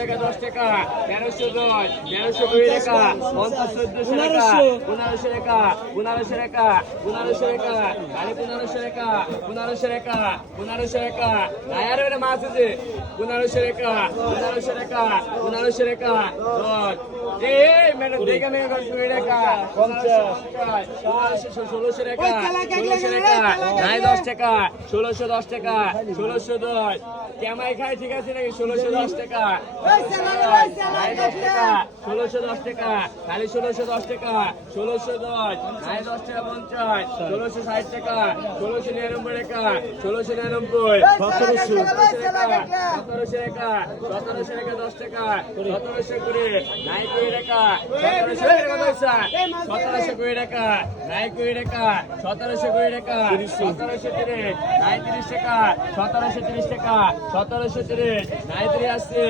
টাকা 10 টাকা 1310 1320 টাকা 50 1400 টাকা 1500 টাকা 1500 টাকা 1500 টাকা খালি 1500 টাকা 1500 টাকা 1500 টাকা আয়ার এর মাছ আছে 1500 টাকা 1500 টাকা 1500 টাকা এই ম্যাডাম দেখে মেয়ে 20 টাকা 50 1600 টাকা 1600 টাকা নাই 10 টাকা 1610 টাকা 1610 কেমাই খাই ঠিক আছে নাকি 1610 টাকা নাই 10 টাকা 1610 টাকা খালি 1610 টাকা 1610 নাই 10 টাকা 50 1660 টাকা 1699 টাকা 1699 1700 টাকা 1700 টাকা 10 টাকা 1700 করে নাই 20 টাকা 1720 টাকা নাই 20 টাকা 1720 টাকা 1730 নাই 30 টাকা 1730 টাকা 1730 নাই 30 আছে